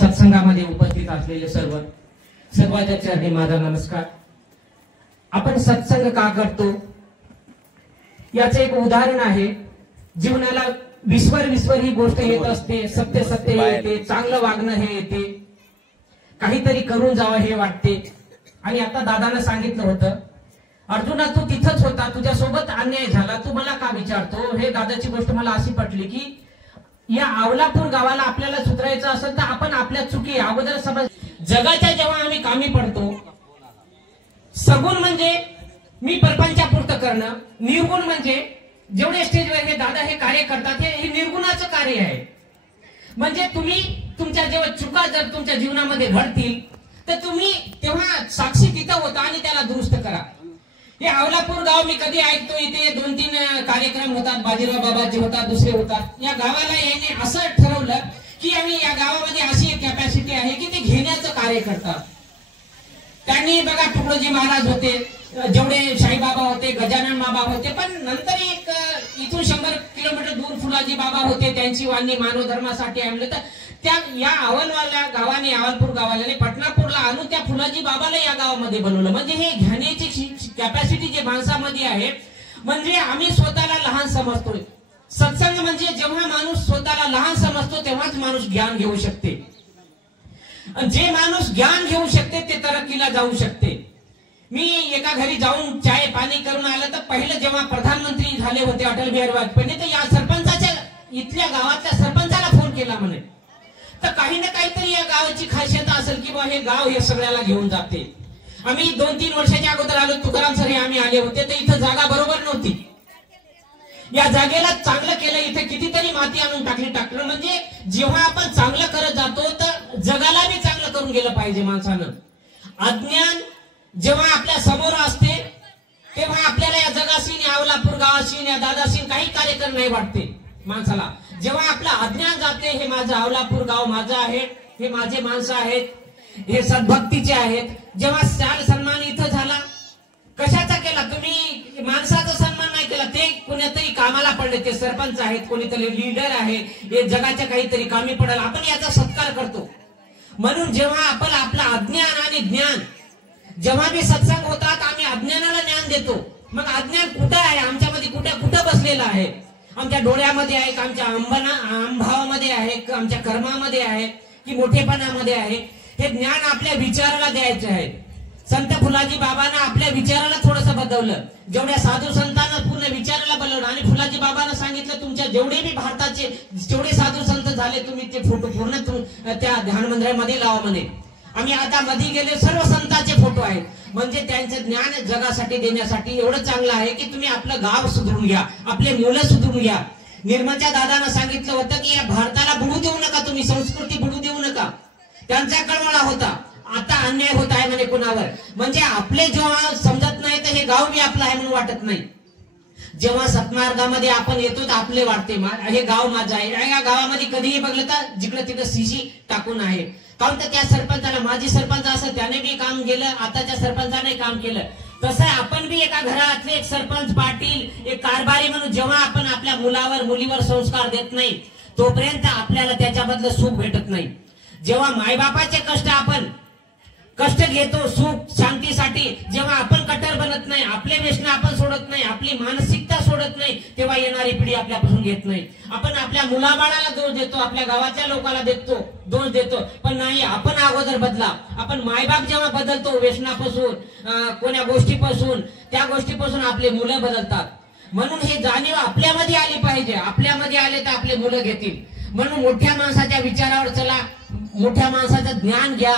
सत्संगामध्ये उपस्थित असलेले सर्वांच्या चरणी माझा नमस्कार। आपण सत्संग का करतो याचे एक उदाहरण आहे। जीवनाला विस्वर ही गोष्ट येत असते, सत्य येते, चांगलं वागणं हे येते, काहीतरी करून जावं हे वाटते। आणि आता दादानं सांगितलं होतं, अर्जुना तू तिथंच होता, तुझ्या सोबत अन्याय झाला, तू मला का विचारतो। हे दादाची गोष्ट मला अशी पटली की या अवलापूर गावाला आपल्याला सुधारायचं असेल तर आपण आपल्या चुकी अगोदर समज। जगाच्या जेव्हा आम्ही कामी पडतो, सगुण म्हणजे मी परपंचापुरतं करणं, निर्गुण म्हणजे जेवढे स्टेजवर हे दादा हे कार्य करतात हे निर्गुणाचं कार्य आहे। म्हणजे तुम्ही तुमच्या जेव्हा चुका जर तुमच्या जीवनामध्ये घडतील तर तुम्ही तेव्हा साक्षी तिथं होता आणि त्याला दुरुस्त करा। हे अवलापूर गाव मी कधी ऐकतो, इथे 2-3 कार्यक्रम होतात, बाजीराव बाबाजी होतात, दुसरे होतात। या गावाला याने असं ठरवलं की आम्ही या गावामध्ये अशी एक कॅपॅसिटी आहे की ते घेण्याचं कार्य करतात। त्यांनी बघा तुकडोजी महाराज होते, जेवढे शाईबाबा होते, गजानन बाबा होते, पण नंतर एक इथून 100 किलोमीटर दूर फुलाजी बाबा होते, त्यांची वाणी मानव धर्मासाठी आणलं। तर त्या या अवलवाल्या गावाने, अवलपूर गावाला पटनापूरला आणून त्या फुलाजी बाबाला या गावामध्ये बनवलं। म्हणजे हे घेण्याची कॅपॅसिटी जे माणसामध्ये आहे, म्हणजे आम्ही स्वतःला लहान समजतोय। सत्संग म्हणजे जेव्हा माणूस स्वतःला लहान समजतो तेव्हाच माणूस ज्ञान घेऊ शकते। जे माणूस ज्ञान घेऊ शकते ते तरक्कीला जाऊ शकते। मी एका घरी जाऊन चाय पाणी करून आलं तर पहिलं जेव्हा प्रधानमंत्री झाले होते अटल बिहारी वाजपेयी, तर या सरपंचाच्या इथल्या गावातल्या सरपंचाला फोन केला म्हणे, तर काही ना काहीतरी या गावाची खासियत असेल की बा हे गाव हे सगळ्याला घेऊन जाते। आम्ही 2-3 वर्षाच्या अगोदर आलो, तुकाराम सर आम्ही आले होते, तर इथं जागा बरोबर नव्हती। या जागेला चांगलं केलं, इथे कितीतरी माती आणून टाकलं। म्हणजे जेव्हा आपण चांगलं करत जातो तर जगाला बी चांगलं करून गेलं पाहिजे माणसानं। अज्ञान जेव्हा आपल्या समोर असते तेव्हा आपल्याला या जगाशी, या अवलापूर गावाशी, या दादाशी काही कार्यक्रम नाही वाटते माणसाला। जेव्हा आपलं अज्ञान जाते, हे माझं अवलापूर गाव माझं आहे, हे माझे माणसं आहेत, हे सद्भक्तीचे आहेत। जेव्हा सन्मान इथं झाला, कशाचा केला तुम्ही? माणसाचा सन्मान नाही केला, ते कोणीतरी कामाला पडले, ते सरपंच आहेत, कोणीतरी लीडर आहे, हे जगाच्या काहीतरी कामी पडेल, आपण याचा सत्कार करतो। म्हणून जेव्हा आपण आपलं अज्ञान आणि ज्ञान, जेव्हा बी सत्संग होतात आम्ही अज्ञानाला ज्ञान देतो। मग अज्ञान कुठं आहे आमच्यामध्ये, कुठं बसलेलं आहे? आमच्या डोळ्यामध्ये आहे, आमच्या अंभावामध्ये आहे, आमच्या कर्मामध्ये आहे की मोठेपणामध्ये आहे? हे ज्ञान आपल्या विचाराला द्यायचे आहे। संत फुलाजी बाबांना आपल्या विचाराला थोडंसं बदललं, जेवढ्या साधू संतांना पूर्ण विचाराला बदलवलं। आणि फुलाजी बाबांना सांगितलं तुमच्या जेवढे बी भारताचे जेवढे साधू संत झाले तुम्ही ते फोटो पूर्ण त्या ध्यान मंदिरामध्ये लावा म्हणे। आम्ही आता मध्ये गेले, सर्व संतांचे फोटो आहेत। म्हणजे त्यांचं ज्ञान जगासाठी देण्यासाठी एवढं चांगलं आहे की तुम्ही आपलं गाव सुधारून घ्या, आपले मुलं सुधारून घ्या। निर्मलच्या दादानं सांगितलं होतं की या भारताला बुडू देऊ नका, तुम्ही संस्कृती बुडू देऊ नका। त्यांचा कळवळा होता, आता अन्याय होत आहे म्हणे कुणावर, म्हणजे आपले जेव्हा समजत नाही तर हे गाव बी आपलं आहे म्हणून वाटत नाही। जेव्हा सत्मार्गामध्ये आपण येतो तर आपले वाटते हे गाव माझं आहे। या गावामध्ये कधीही बघलं तर जिकडे तिकडे सीसी टाकून आहे, कारण तर त्या सरपंचाला, माजी सरपंच असं त्याने बी काम केलं, आताच्या सरपंचाने काम केलं। तसं आपण बी एका घरातले एक सरपंच, पाटील, एक कारभारी म्हणून जेव्हा आपण आपल्या मुलावर मुलीवर संस्कार देत नाही तोपर्यंत आपल्याला त्याच्याबद्दल सुख भेटत नाही। जेव्हा मायबापाचे कष्ट घेतो सुख शांतीसाठी, जेव्हा आपण कट्टर बनत नाही, आपले व्यसन आपण सोडत नाही, आपली मानसिकता सोडत नाही, तेव्हा येणारी पिढी आपल्यापासून घेत नाही। आपण आपल्या मुलाबाळाला दोष देतो, आपल्या गावाच्या लोकांना दोष देतो, पण नाही, आपण अगोदर बदला। आपण मायबाप जेव्हा बदलतो व्यसनापासून, कोण्या गोष्टीपासून, त्या गोष्टीपासून आपले मुलं बदलतात। म्हणून हे जाणीव आपल्यामध्ये आली पाहिजे, आपल्यामध्ये आले तर आपले मुलं घेतील। म्हणून मोठ्या माणसाच्या विचारावर चला, मोठ्या माणसाचं ज्ञान घ्या,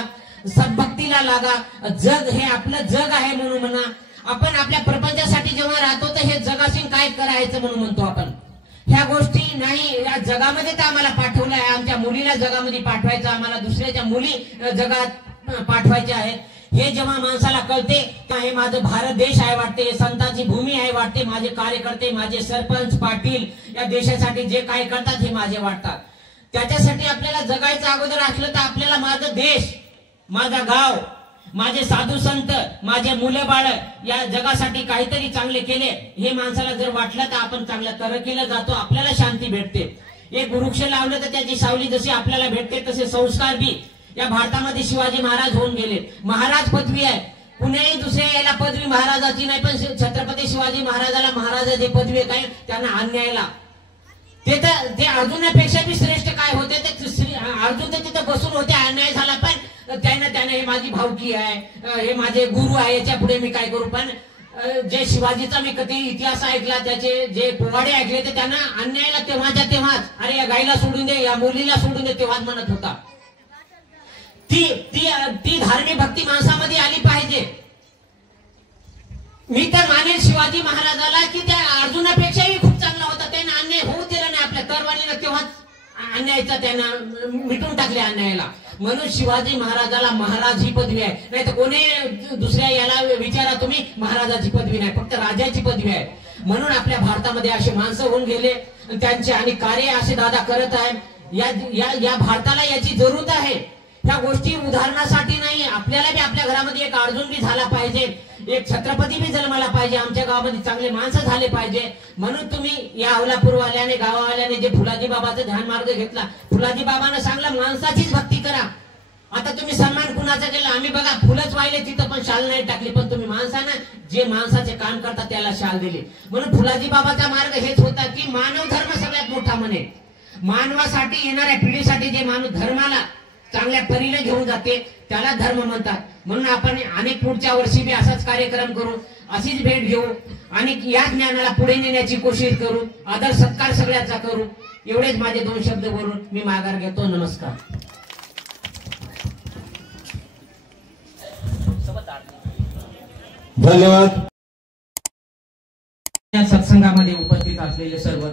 सद्भक्तीला लागा। जग हे आपलं जग आहे म्हणून म्हणा। आपण आपल्या प्रपंचासाठी जेव्हा राहतो तर हे जगाशी काय करायचं म्हणून म्हणतो आपण। ह्या गोष्टी नाही, या जगामध्ये तर आम्हाला पाठवलं आहे, आमच्या मुलीला जगामध्ये पाठवायचं, आम्हाला दुसऱ्याच्या मुली जगात पाठवायच्या आहेत। हे जेव्हा माणसाला कळते हे माझं भारत देश आहे वाटते, संतांची भूमी आहे वाटते, माझे कार्यकर्ते, माझे सरपंच, पाटील या देशासाठी जे काय करतात हे माझे वाटतात। त्याच्यासाठी आपल्याला जगायचं अगोदर असलं तर आपल्याला माझं देश, माझा गाव, माझे साधू संत, माझे मुलं बाळ या जगासाठी काहीतरी चांगले केले हे माणसाला जर वाटलं तर आपण चांगल्या तरकीला जातो, आपल्याला शांती भेटते। एक वृक्ष लावलं तर त्याची सावली जशी आपल्याला भेटते तसे संस्कार बी या भारतामध्ये शिवाजी महाराज होऊन गेले. महाराज पदवी आहे, कुणीही दुसऱ्या याला पदवी महाराजाची नाही, पण छत्रपती शिवाजी महाराजाला महाराजाची पदवी आहे. काय त्यांना अन्यायला ते अर्जुनापेक्षा बी श्रेष्ठ काय होते ते अर्जुन तर तिथे बसून होते, अन्याय झाला पण त्याने हे माझी भावकी आहे, हे माझे गुरु आहे, याच्या पुढे मी काय करू. पण जे शिवाजीचा मी कधी इतिहास ऐकला, त्याचे जे पोवाडे ऐकले, ते त्यांना अन्यायला तेव्हाच्या तेव्हाच, अरे या गाईला सोडून दे, या मुलीला सोडून दे, तेव्हाच म्हणत होता. ती धार्मिक भक्ती माणसामध्ये आली पाहिजे. मी तर मानेल शिवाजी महाराजाला की त्या अर्जुनापेक्षाही खूप चांगला होता. त्याने अन्याय होऊ दिला नाही, आपल्या तरवारीला तेव्हाच अन्यायाचा त्यांना मिटून टाकले अन्यायाला. म्हणून शिवाजी महाराजाला महाराज ही पदवी आहे, नाही तर कोणी दुसऱ्या याला विचारा तुम्ही, महाराजाची पदवी नाही, फक्त राजाची पदवी आहे. म्हणून आपल्या भारतामध्ये असे माणसं होऊन गेले, त्यांचे आणि कार्य असे दादा करत आहे. या भारताला याची जरूरत आहे. ह्या गोष्टी उदाहरणासाठी नाही, आपल्याला बी आपल्या घरामध्ये एक अर्जुन बी झाला पाहिजे, एक छत्रपती बी जन्माला पाहिजे, आमच्या गावामध्ये चांगले माणसं झाले पाहिजे. म्हणून तुम्ही या अवलापूरवाल्याने गावावाल्याने जे फुलाजी बाबाचा ध्यान मार्ग घेतला, फुलाजी बाबांना सांगला माणसाचीच भक्ती करा. आता तुम्ही सन्मान कुणाचा केला, आम्ही बघा फुलच वाहिले तिथं पण शाल नाही टाकली, पण तुम्ही माणसानं जे माणसाचे काम करतात त्याला शाल दिली. म्हणून फुलाजी बाबाचा मार्ग हेच होता की मानव धर्म सगळ्यात मोठा म्हणे. मानवासाठी येणाऱ्या पिढीसाठी जे माणूस धर्माला चांगल्या परीने घेऊन जाते त्याला धर्म म्हणतात. म्हणून आपण अनेक पुढच्या वर्षी बी असाच कार्यक्रम करू, अशीच भेट घेऊ आणि या ज्ञानाला पुढे नेण्याची कोशिश करू, आदर सत्कार सगळ्याचा करू. एवढेच माझे 2 शब्द बोलून मी माघार घेतो. नमस्कार. धन्यवाद. या सत्संगामध्ये उपस्थित असलेले सर्व